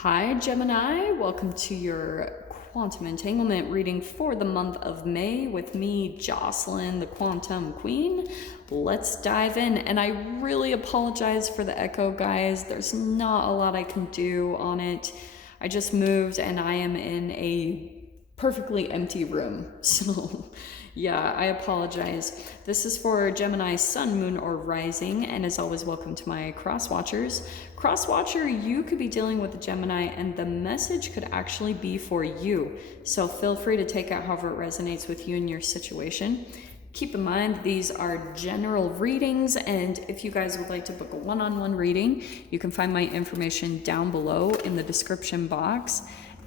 Hi Gemini, welcome to your quantum entanglement reading for the month of May with me, Jocelyn, the Quantum Queen. Let's dive in, and I really apologize for the echo, guys. There's not a lot I can do on it. I just moved and I am in a perfectly empty room, so yeah, I apologize. This is for Gemini sun, moon, or rising, and as always, welcome to my cross watchers. Cross watcher, you could be dealing with a Gemini and the message could actually be for you, so feel free to take out however it resonates with you and your situation. Keep in mind, these are general readings, and if you guys would like to book a one-on-one reading, you can find my information down below in the description box.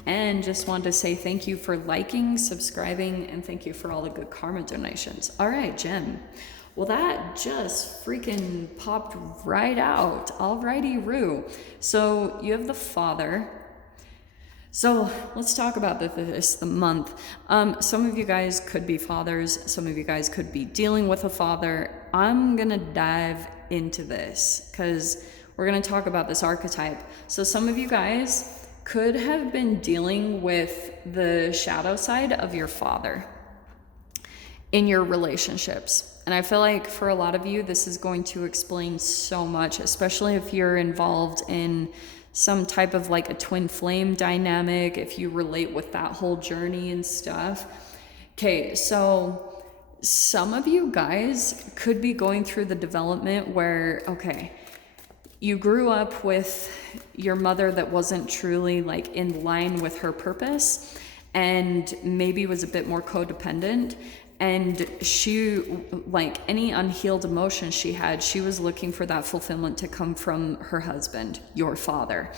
And just wanted to say thank you for liking, subscribing, and thank you for all the good karma donations. All right, Jem. Well, that just freaking popped right out. Alrighty, Roo. So you have the father. So let's talk about the month. Some of you guys could be fathers. Some of you guys could be dealing with a father. I'm going to dive into this because we're going to talk about this archetype. So some of you guys could have been dealing with the shadow side of your father in your relationships. And I feel like for a lot of you, this is going to explain so much, especially if you're involved in some type of like a twin flame dynamic, if you relate with that whole journey and stuff. Okay, so some of you guys could be going through the development where, okay, you grew up with your mother that wasn't truly like in line with her purpose and maybe was a bit more codependent, and she, like any unhealed emotion she had, she was looking for that fulfillment to come from her husband, your father.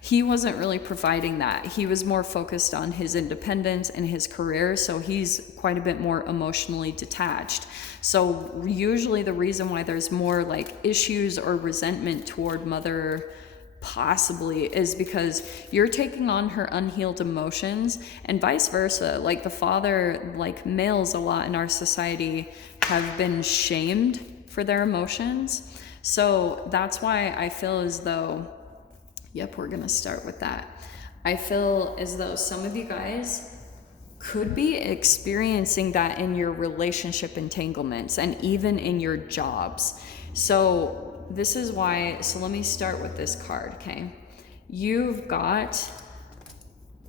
He wasn't really providing that. He was more focused on his independence and his career, so he's quite a bit more emotionally detached. So usually the reason why there's more like issues or resentment toward mother possibly is because you're taking on her unhealed emotions, and vice versa. Like the father, like males a lot in our society have been shamed for their emotions. So that's why I feel as though, yep, we're gonna start with that. I feel as though some of you guys could be experiencing that in your relationship entanglements and even in your jobs. So this is why, so let me start with this card, okay? You've got,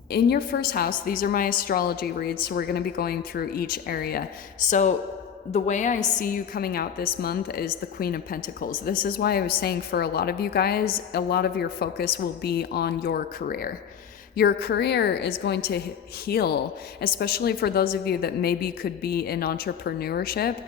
in your first house, these are my astrology reads, so we're gonna be going through each area. So the way I see you coming out this month is the Queen of Pentacles. This is why I was saying for a lot of you guys, a lot of your focus will be on your career. Your career is going to heal, especially for those of you that maybe could be in entrepreneurship.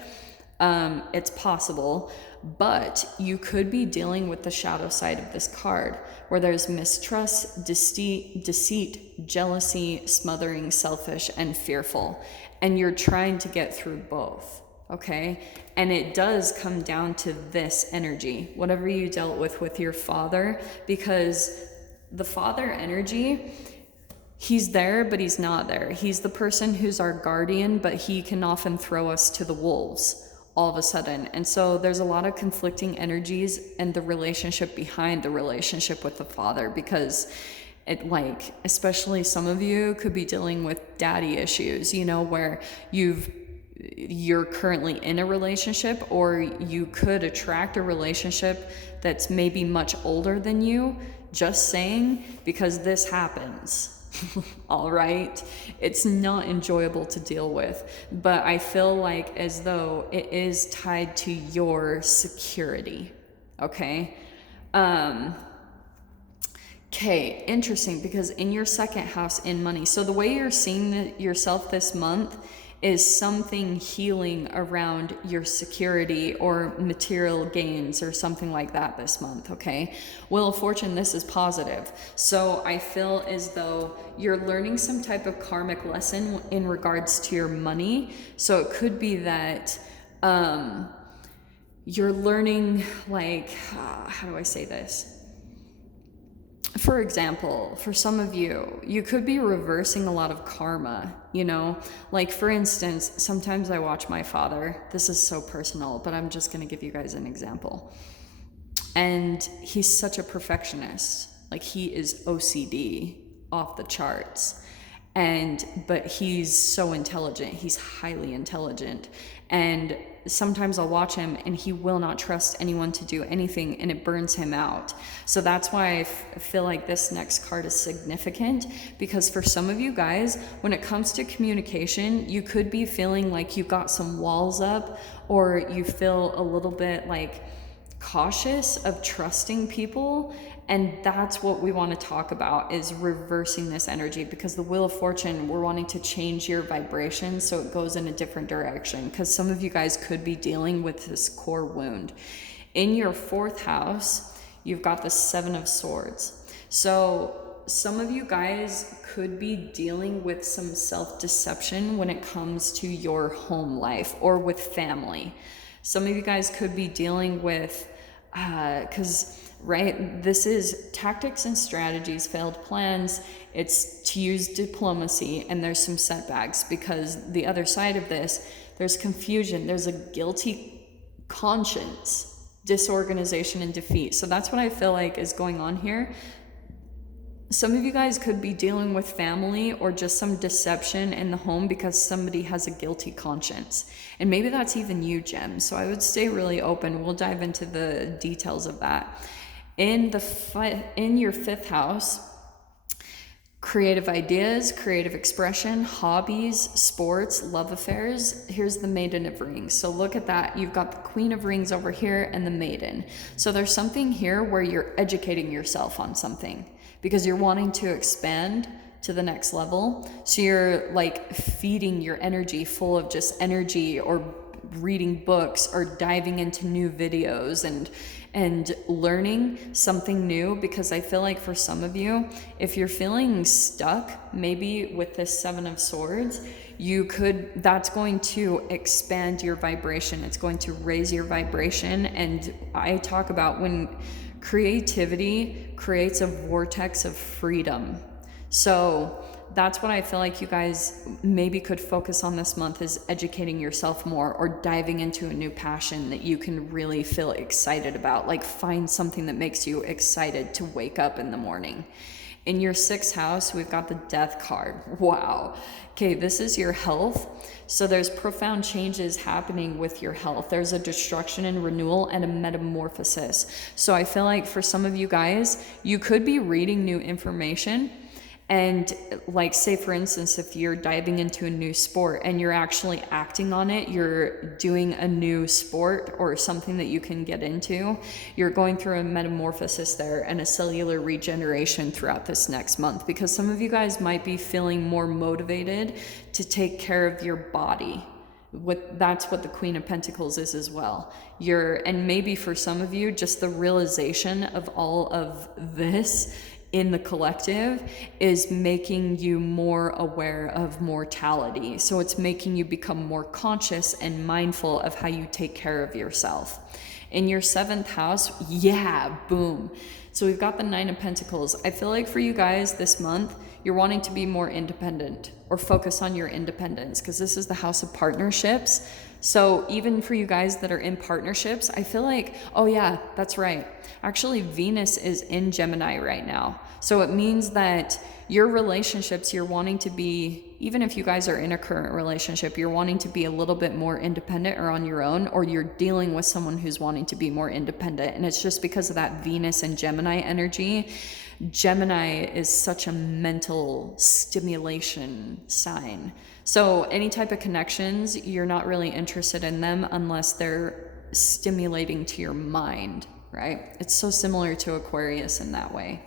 It's possible, but you could be dealing with the shadow side of this card where there's mistrust, deceit, jealousy, smothering, selfish, and fearful. And you're trying to get through both. Okay, and it does come down to this energy, whatever you dealt with your father, because the father energy, he's there, but he's not there. He's the person who's our guardian, but he can often throw us to the wolves all of a sudden. And so there's a lot of conflicting energies and the relationship behind the relationship with the father, because it, like, especially some of you could be dealing with daddy issues, you know, where you're currently in a relationship, or you could attract a relationship that's maybe much older than you. Just saying, because this happens. All right, it's not enjoyable to deal with, but I feel like as though it is tied to your security. Okay, okay, interesting, because in your second house in money, so the way you're seeing yourself this month is something healing around your security or material gains or something like that this month, okay? Wheel of Fortune, this is positive. So I feel as though you're learning some type of karmic lesson in regards to your money. So it could be that you're learning, like, how do I say this? For example, for some of you, you could be reversing a lot of karma, you know? Like, for instance, sometimes I watch my father. This is so personal, but I'm just going to give you guys an example. And he's such a perfectionist. Like, he is OCD off the charts. But he's so intelligent. He's highly intelligent. And sometimes I'll watch him and he will not trust anyone to do anything, and it burns him out. So that's why I feel like this next card is significant, because for some of you guys, when it comes to communication, you could be feeling like you've got some walls up, or you feel a little bit like cautious of trusting people. And that's what we want to talk about, is reversing this energy, because the Wheel of Fortune, we're wanting to change your vibration so it goes in a different direction, because some of you guys could be dealing with this core wound. In your 4th house, you've got the 7 of Swords. So some of you guys could be dealing with some self-deception when it comes to your home life or with family. Some of you guys could be dealing with, right, this is tactics and strategies, failed plans. It's to use diplomacy, and there's some setbacks, because the other side of this, there's confusion, there's a guilty conscience, disorganization, and defeat. So that's what I feel like is going on here. Some of you guys could be dealing with family or just some deception in the home because somebody has a guilty conscience. And maybe that's even you, Gem. So I would stay really open. We'll dive into the details of that. In your 5th house, creative ideas, creative expression, hobbies, sports, love affairs. Here's the Maiden of Rings. So look at that. You've got the Queen of Rings over here and the Maiden. So there's something here where you're educating yourself on something, because you're wanting to expand to the next level. So you're like feeding your energy full of just energy, or reading books, or diving into new videos and learning something new. Because I feel like for some of you, if you're feeling stuck, maybe with this 7 of Swords, that's going to expand your vibration. It's going to raise your vibration. And I talk about when creativity creates a vortex of freedom. So that's what I feel like you guys maybe could focus on this month, is educating yourself more, or diving into a new passion that you can really feel excited about. Like, find something that makes you excited to wake up in the morning. In your 6th house, we've got the Death card. Wow. Okay, this is your health. So there's profound changes happening with your health. There's a destruction and renewal and a metamorphosis. So I feel like for some of you guys, you could be reading new information. And like, say for instance, if you're diving into a new sport and you're actually acting on it, you're doing a new sport or something that you can get into, you're going through a metamorphosis there and a cellular regeneration throughout this next month, because some of you guys might be feeling more motivated to take care of your body. That's what the Queen of Pentacles is as well. And maybe for some of you, just the realization of all of this in the collective is making you more aware of mortality. So it's making you become more conscious and mindful of how you take care of yourself. In your 7th house, boom. So we've got the 9 of Pentacles. I feel like for you guys this month, you're wanting to be more independent, or focus on your independence, because this is the house of partnerships. So even for you guys that are in partnerships, I feel like, oh yeah, that's right. Actually, Venus is in Gemini right now. So it means that your relationships, you're wanting to be, even if you guys are in a current relationship, you're wanting to be a little bit more independent or on your own, or you're dealing with someone who's wanting to be more independent. And it's just because of that Venus and Gemini energy. Gemini is such a mental stimulation sign. So any type of connections, you're not really interested in them unless they're stimulating to your mind, right? It's so similar to Aquarius in that way.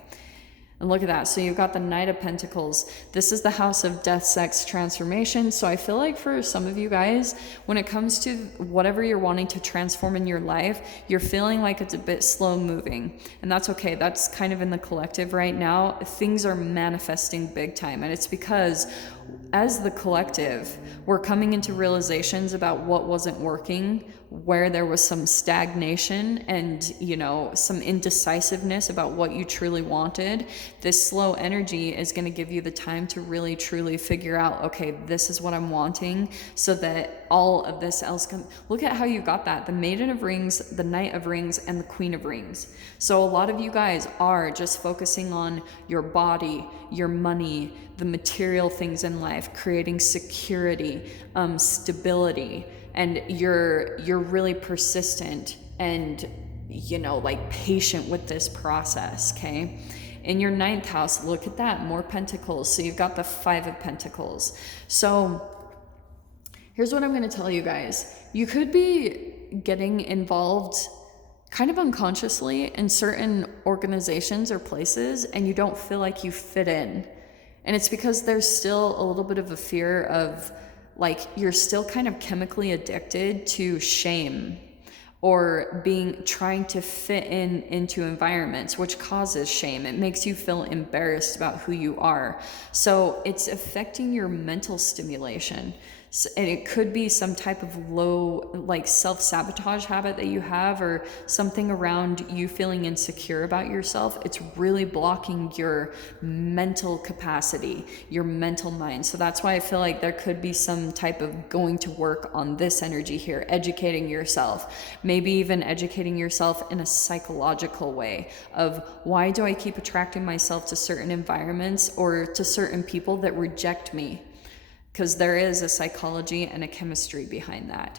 And look at that. So you've got the Knight of Pentacles. This is the house of death, sex, transformation. So I feel like for some of you guys, when it comes to whatever you're wanting to transform in your life, you're feeling like it's a bit slow moving. And that's okay. That's kind of in the collective right now. Things are manifesting big time. And it's because as the collective, we're coming into realizations about what wasn't working, where there was some stagnation and, you know, some indecisiveness about what you truly wanted. This slow energy is going to give you the time to really truly figure out, okay, this is what I'm wanting, so that all of this else can look at how you got that. The Maiden of Rings, the Knight of Rings, and the Queen of Rings. So a lot of you guys are just focusing on your body, your money, the material things in life, creating security, stability, and you're really persistent and, you know, like patient with this process. Okay, in your 9th house, look at that, more pentacles. So you've got the 5 of Pentacles. So here's what I'm going to tell you guys. You could be getting involved kind of unconsciously in certain organizations or places, and you don't feel like you fit in. And it's because there's still a little bit of a fear of, like, you're still kind of chemically addicted to shame, or trying to fit into environments, which causes shame. It makes you feel embarrassed about who you are. So it's affecting your mental stimulation. And it could be some type of low, like, self-sabotage habit that you have, or something around you feeling insecure about yourself. It's really blocking your mental capacity, your mental mind. So that's why I feel like there could be some type of going to work on this energy here, educating yourself, maybe even educating yourself in a psychological way of, why do I keep attracting myself to certain environments or to certain people that reject me? Because there is a psychology and a chemistry behind that.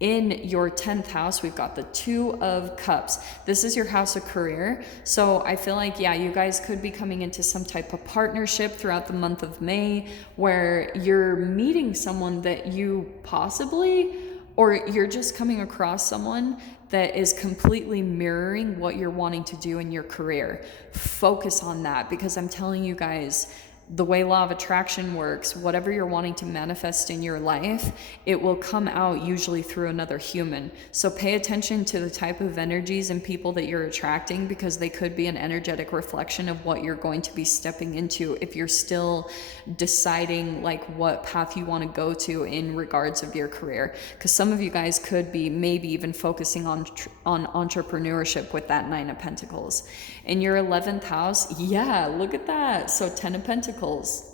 In your 10th house, we've got the 2 of Cups. This is your house of career. So I feel like, yeah, you guys could be coming into some type of partnership throughout the month of May, where you're meeting someone that you possibly, or you're just coming across someone that is completely mirroring what you're wanting to do in your career. Focus on that, because I'm telling you guys, the way law of attraction works, whatever you're wanting to manifest in your life, it will come out usually through another human. So pay attention to the type of energies and people that you're attracting, because they could be an energetic reflection of what you're going to be stepping into if you're still deciding, like, what path you want to go to in regards of your career. Because some of you guys could be maybe even focusing on entrepreneurship with that 9 of Pentacles. In your 11th house, yeah, look at that. So 10 of Pentacles.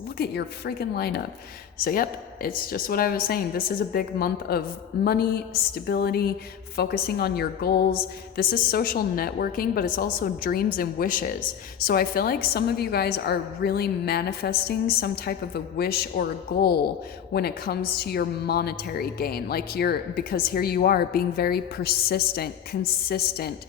Look at your freaking lineup. So yep, it's just what I was saying. This is a big month of money, stability, focusing on your goals. This is social networking, but it's also dreams and wishes. So I feel like some of you guys are really manifesting some type of a wish or a goal when it comes to your monetary gain. Like, because here you are being very persistent, consistent,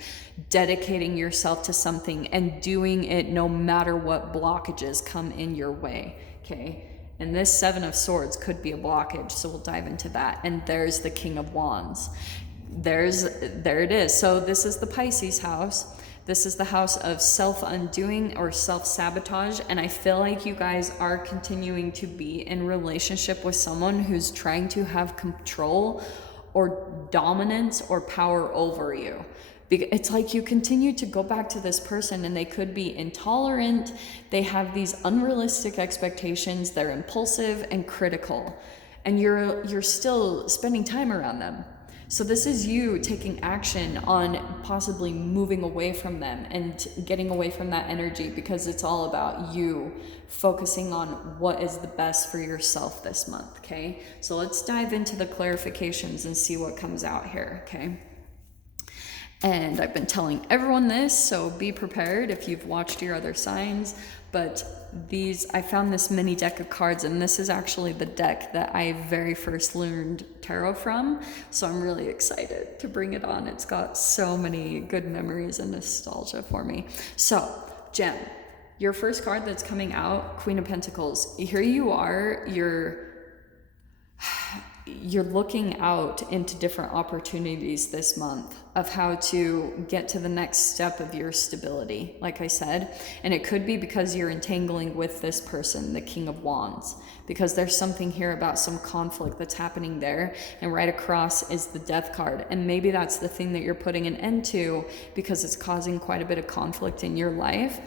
dedicating yourself to something and doing it no matter what blockages come in your way. Okay, and this 7 of Swords could be a blockage, so we'll dive into that. And there's the King of Wands. There it is. So this is the Pisces house. This is the house of self-undoing or self-sabotage. And I feel like you guys are continuing to be in relationship with someone who's trying to have control or dominance or power over you. It's like you continue to go back to this person, and they could be intolerant. They have these unrealistic expectations. They're impulsive and critical, and you're still spending time around them. So this is you taking action on possibly moving away from them and getting away from that energy, because it's all about you focusing on what is the best for yourself this month. Okay, so let's dive into the clarifications and see what comes out here. Okay. And I've been telling everyone this, so be prepared if you've watched your other signs. But I found this mini deck of cards, and this is actually the deck that I very first learned tarot from. So I'm really excited to bring it on. It's got so many good memories and nostalgia for me. So, Gem, your first card that's coming out, Queen of Pentacles. Here you are, you're looking out into different opportunities this month of how to get to the next step of your stability, like I said. And it could be because you're entangling with this person, the King of Wands, because there's something here about some conflict that's happening there. And right across is the Death card. And maybe that's the thing that you're putting an end to, because it's causing quite a bit of conflict in your life.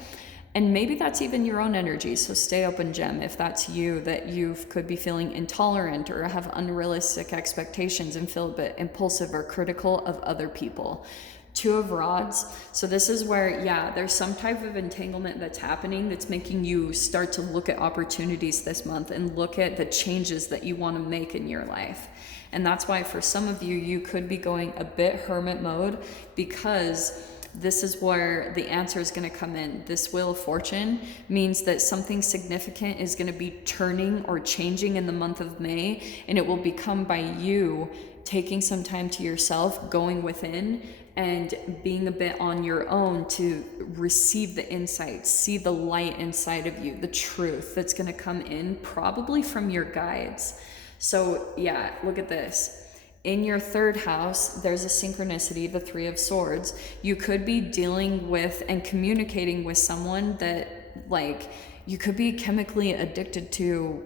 And maybe that's even your own energy. So stay open, Gem, if that's you, that you could be feeling intolerant or have unrealistic expectations and feel a bit impulsive or critical of other people. Two of Rods. So this is where, yeah, there's some type of entanglement that's happening that's making you start to look at opportunities this month and look at the changes that you want to make in your life. And that's why for some of you, you could be going a bit hermit mode, because this is where the answer is going to come in. This Wheel of Fortune means that something significant is going to be turning or changing in the month of May, and it will become by you taking some time to yourself, going within and being a bit on your own to receive the insights, see the light inside of you, the truth that's going to come in, probably from your guides. So yeah, look at this. In your third house, there's a synchronicity, the Three of Swords. You could be dealing with and communicating with someone that, like, you could be chemically addicted to,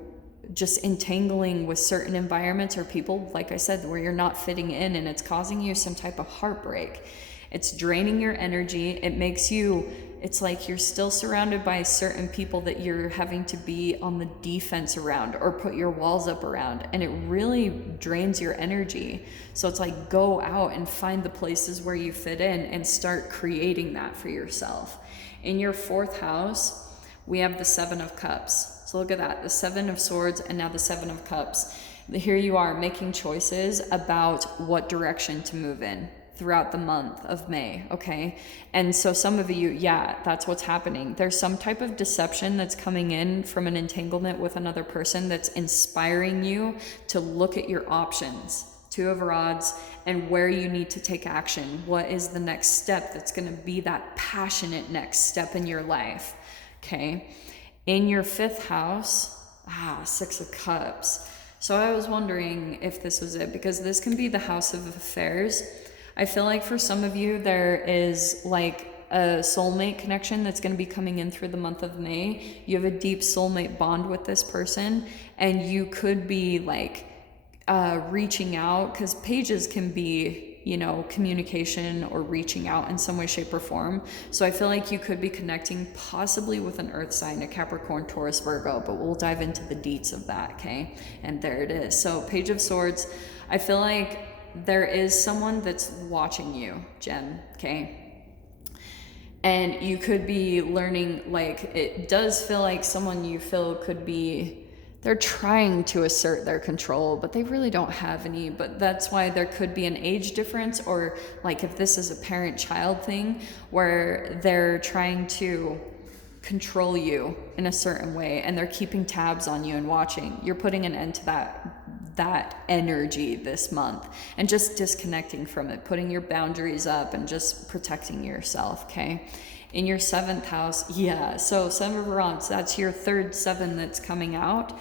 just entangling with certain environments or people, like I said, where you're not fitting in, and it's causing you some type of heartbreak. It's draining your energy. It makes you, it's like you're still surrounded by certain people that you're having to be on the defense around or put your walls up around, and it really drains your energy. So it's like, go out and find the places where you fit in and start creating that for yourself. In your fourth house, we have the Seven of Cups. So look at that, the Seven of Swords and now the Seven of Cups. Here you are making choices about what direction to move in throughout the month of May, okay? And so some of you, yeah, that's what's happening. There's some type of deception that's coming in from an entanglement with another person that's inspiring you to look at your options. Two of Rods, and where you need to take action. What is the next step that's gonna be that passionate next step in your life, okay? In your fifth house, Six of Cups. So I was wondering if this was it, because this can be the house of affairs. I feel like for some of you, there is like a soulmate connection that's going to be coming in through the month of May. You have a deep soulmate bond with this person, and you could be like reaching out, because pages can be, you know, communication or reaching out in some way, shape, or form. So I feel like you could be connecting possibly with an earth sign, a Capricorn, Taurus, Virgo, but we'll dive into the deets of that, okay? And there it is. So Page of Swords, I feel like there is someone that's watching you, Gem, okay? And you could be learning, like, it does feel like someone you feel could be, they're trying to assert their control, but they really don't have any. But that's why there could be an age difference, or like if this is a parent-child thing where they're trying to control you in a certain way and they're keeping tabs on you and watching. You're putting an end to that energy this month and just disconnecting from it, putting your boundaries up and just protecting yourself, okay? In your seventh house, yeah, so Seven of Wands, that's your third seven that's coming out,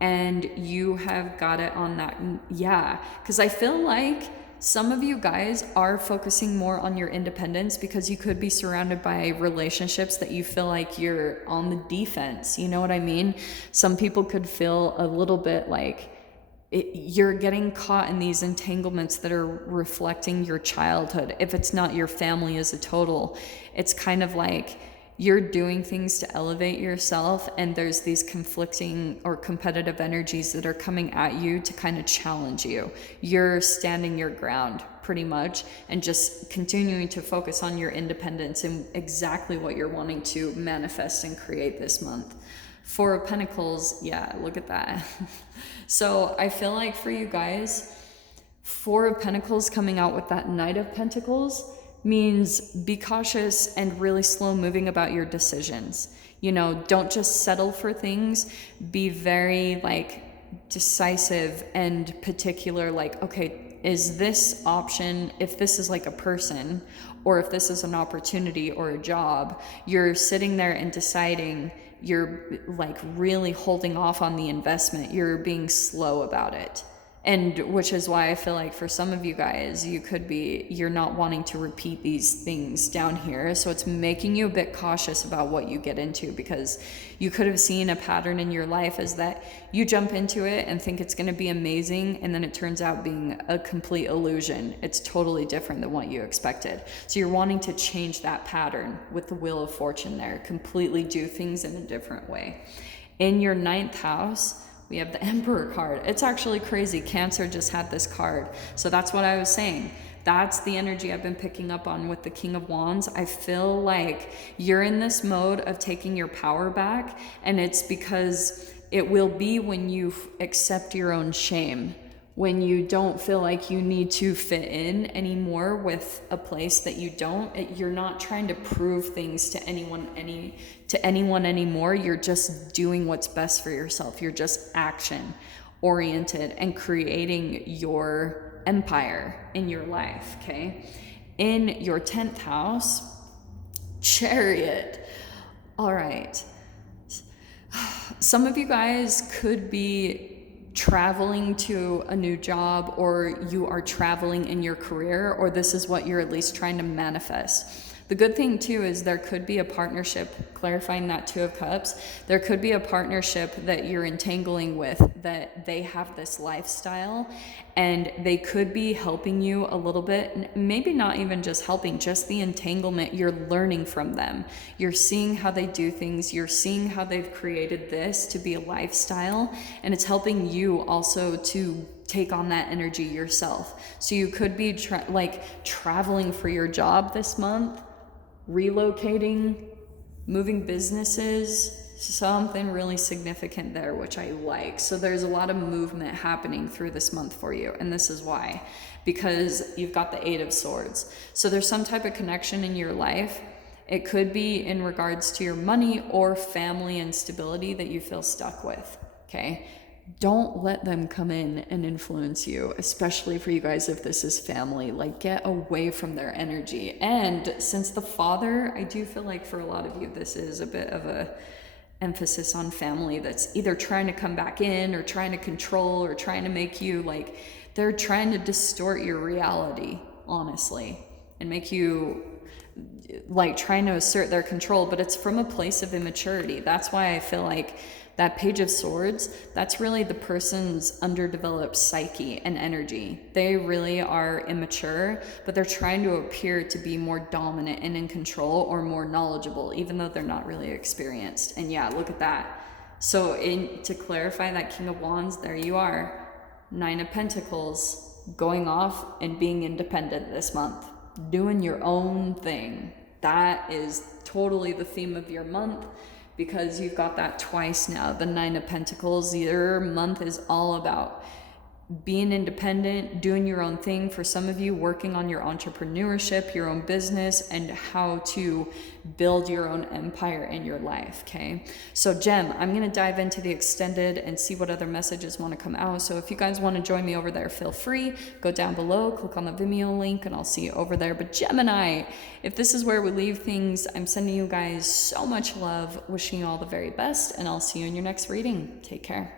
and you have got it on that, yeah, because I feel like some of you guys are focusing more on your independence because you could be surrounded by relationships that you feel like you're on the defense, you know what I mean? Some people could feel a little bit like you're getting caught in these entanglements that are reflecting your childhood. If it's not your family as a total, it's kind of like you're doing things to elevate yourself, and there's these conflicting or competitive energies that are coming at you to kind of challenge you. You're standing your ground pretty much and just continuing to focus on your independence and exactly what you're wanting to manifest and create this month. Four of Pentacles, yeah, look at that. So I feel like for you guys, Four of Pentacles coming out with that Knight of Pentacles means be cautious and really slow moving about your decisions. You know, don't just settle for things. Be very like decisive and particular, like, okay, is this option, if this is like a person or if this is an opportunity or a job, you're sitting there and deciding, you're like really holding off on the investment. You're being slow about it. And which is why I feel like for some of you guys, you're not wanting to repeat these things down here. So it's making you a bit cautious about what you get into, because you could have seen a pattern in your life is that you jump into it and think it's going to be amazing, and then it turns out being a complete illusion. It's totally different than what you expected. So you're wanting to change that pattern with the Wheel of Fortune there, completely do things in a different way. In your 9th house, we have the Emperor card. It's actually crazy. Cancer just had this card. So that's what I was saying. That's the energy I've been picking up on with the King of Wands. I feel like you're in this mode of taking your power back, and it's because it will be when you accept your own shame, when you don't feel like you need to fit in anymore with a place that you don't. You're not trying to prove things to anyone anymore. You're just doing what's best for yourself. You're just action oriented and creating your empire in your life, okay? In your 10th house, Chariot. All right. Some of you guys could be traveling to a new job, or you are traveling in your career, or this is what you're at least trying to manifest. The good thing too is there could be a partnership, clarifying that 2 of Cups, there could be a partnership that you're entangling with, that they have this lifestyle and they could be helping you a little bit, maybe not even just helping, just the entanglement. You're learning from them. You're seeing how they do things. You're seeing how they've created this to be a lifestyle, and it's helping you also to take on that energy yourself. So you could be traveling for your job this month, relocating, moving businesses, something really significant there, which I like. So there's a lot of movement happening through this month for you. And this is why, because you've got the 8 of Swords. So there's some type of connection in your life. It could be in regards to your money or family and stability that you feel stuck with, okay? Don't let them come in and influence you, especially for you guys if this is family. Like, get away from their energy. And since the Father, I do feel like for a lot of you this is a bit of a emphasis on family that's either trying to come back in or trying to control or trying to make you like, they're trying to distort your reality, honestly, and make you like trying to assert their control, but it's from a place of immaturity. That's why I feel like that Page of Swords, that's really the person's underdeveloped psyche and energy. They really are immature, but they're trying to appear to be more dominant and in control or more knowledgeable, even though they're not really experienced. And yeah, look at that. So to clarify that King of Wands, there you are. 9 of Pentacles, going off and being independent this month. Doing your own thing. That is totally the theme of your month, because you've got that twice now. The 9 of Pentacles, your month is all about being independent, doing your own thing. For some of you, working on your entrepreneurship, your own business, and how to build your own empire in your life, okay? So Gem, I'm gonna dive into the extended and see what other messages wanna come out. So if you guys wanna join me over there, feel free. Go down below, click on the Vimeo link, and I'll see you over there. But Gemini, if this is where we leave things, I'm sending you guys so much love, wishing you all the very best, and I'll see you in your next reading. Take care.